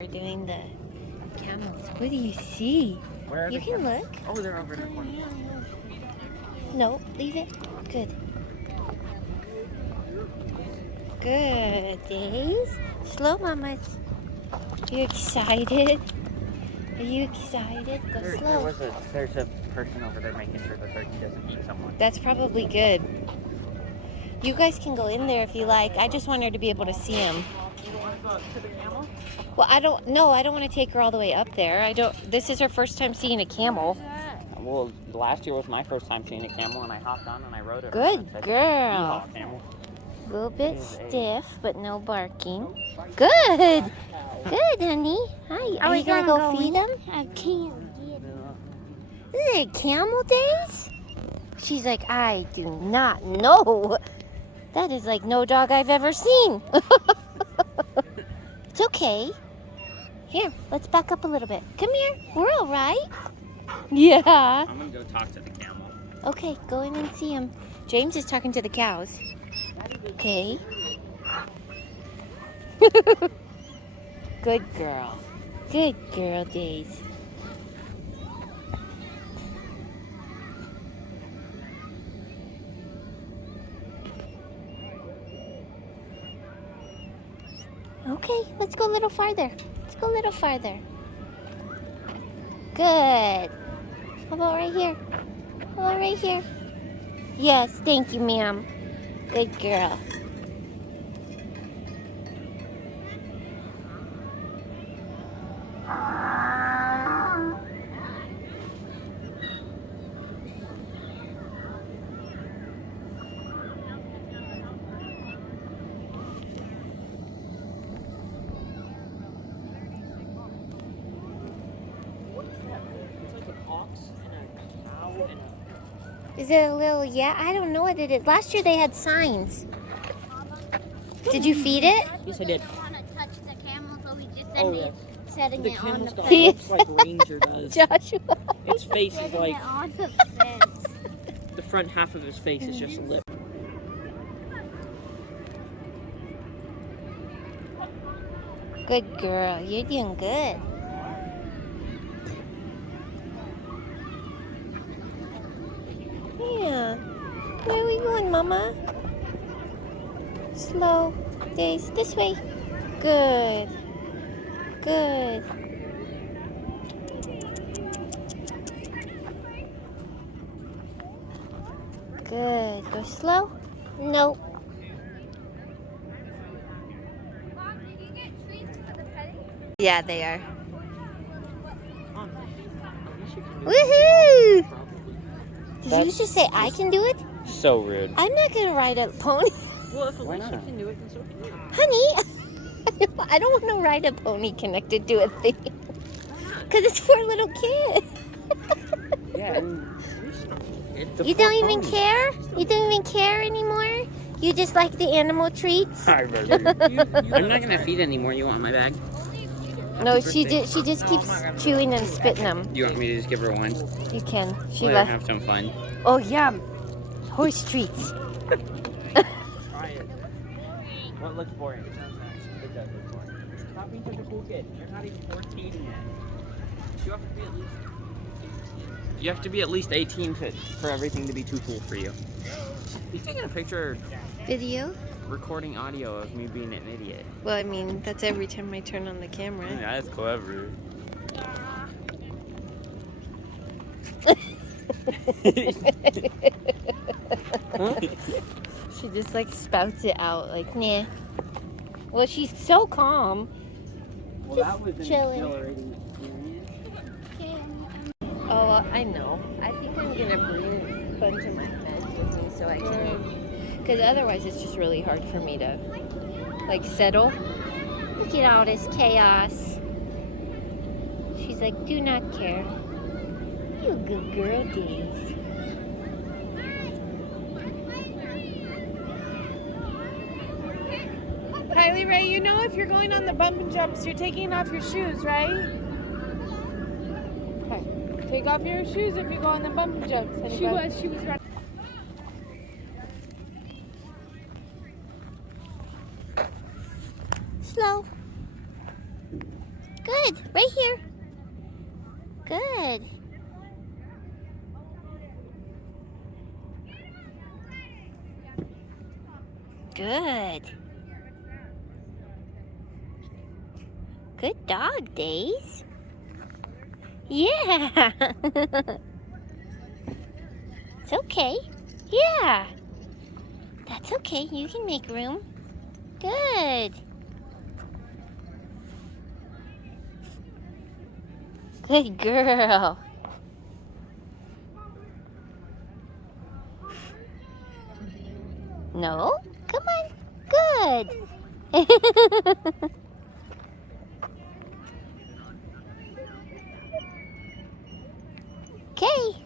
We're doing the camels. What do you see? Where are you can camels? look. Oh, they're over in the corner. No, leave it. Good. Good, Days. Slow, mamas. You excited? Are you excited? Go slow. There's a person over there making sure the turkey doesn't eat someone. That's probably good. You guys can go in there if you like. I just want her to be able to see him. You want to go to the camel? Well, I don't want to take her all the way up there. This is her first time seeing a camel. Well, last year was my first time seeing a camel, and I hopped on and I rode it. Good girl. Camel. A little bit stiff, but no barking. Good. Good, honey. Hi. Are you going to go feed him? I can't. Is it camel days? She's like, I do not know. That is like no dog I've ever seen. It's okay. Here, let's back up a little bit. Come here. We're all right. Yeah. I'm going to go talk to the camel. Okay, go in and see him. James is talking to the cows. Okay. Good girl. Good girl, Daisy. Okay, let's go a little farther. Let's go a little farther. Good. How about right here? How about right here? Yes, thank you, ma'am. Good girl. Is it a little, yeah? I don't know what it is. Last year they had signs. Did you feed it? Yes, I did. I want to touch the camel, so we just setting The it on the camel's got fence. lips like Ranger does. Joshua. Its face is Setting like, it on the fence. the front half of his face is just a lip. Good girl. You're doing good. Yeah. Where are we going, Mama? Slow. Days. This way. Good. Good. Good. Go slow. Nope. Yeah, they are. Woohoo! Did you just say I can do it? So rude. I'm not gonna ride a pony. Well, if Why Alicia not? can do it, then so can you. Honey, I don't want to ride a pony connected to a thing. Because it's for little kids. Yeah. You don't even care? You don't even care anymore? You just like the animal treats? I'm not going to feed anymore. You want my bag? No, she just keeps chewing and spitting them. You want me to just give her one? You can. She Let her have some fun. Oh, yum. Horse treats. Try it. What looks boring? It sounds nice. It does look boring. Stop being such a cool kid. You're not even 14 yet. You have to be at least 18 for everything to be too cool for you. He's taking a picture, Video? recording audio of me being an idiot. Well, I mean, that's every time I turn on the camera. Yeah, that's clever. She just like spouts it out, like, nah. Well, she's so calm. Well, Just that was an chilling. exhilarating experience. Oh, I know. I think I'm gonna bring a bunch of my meds with me so I can. Because otherwise, it's just really hard for me to, like, settle. Look at all this chaos. She's like, do not care. You a good girl, Daisy. Kylie Ray, you know if you're going on the bump and jumps, you're taking off your shoes, right? Okay. Take off your shoes if you go on the bump and jumps. Anybody? She was running. Slow. Good. Right here. Good. Good. Good dog, Daze. Yeah. It's okay. Yeah. That's okay. You can make room. Good. Good girl. No? Come on. Good. Okay.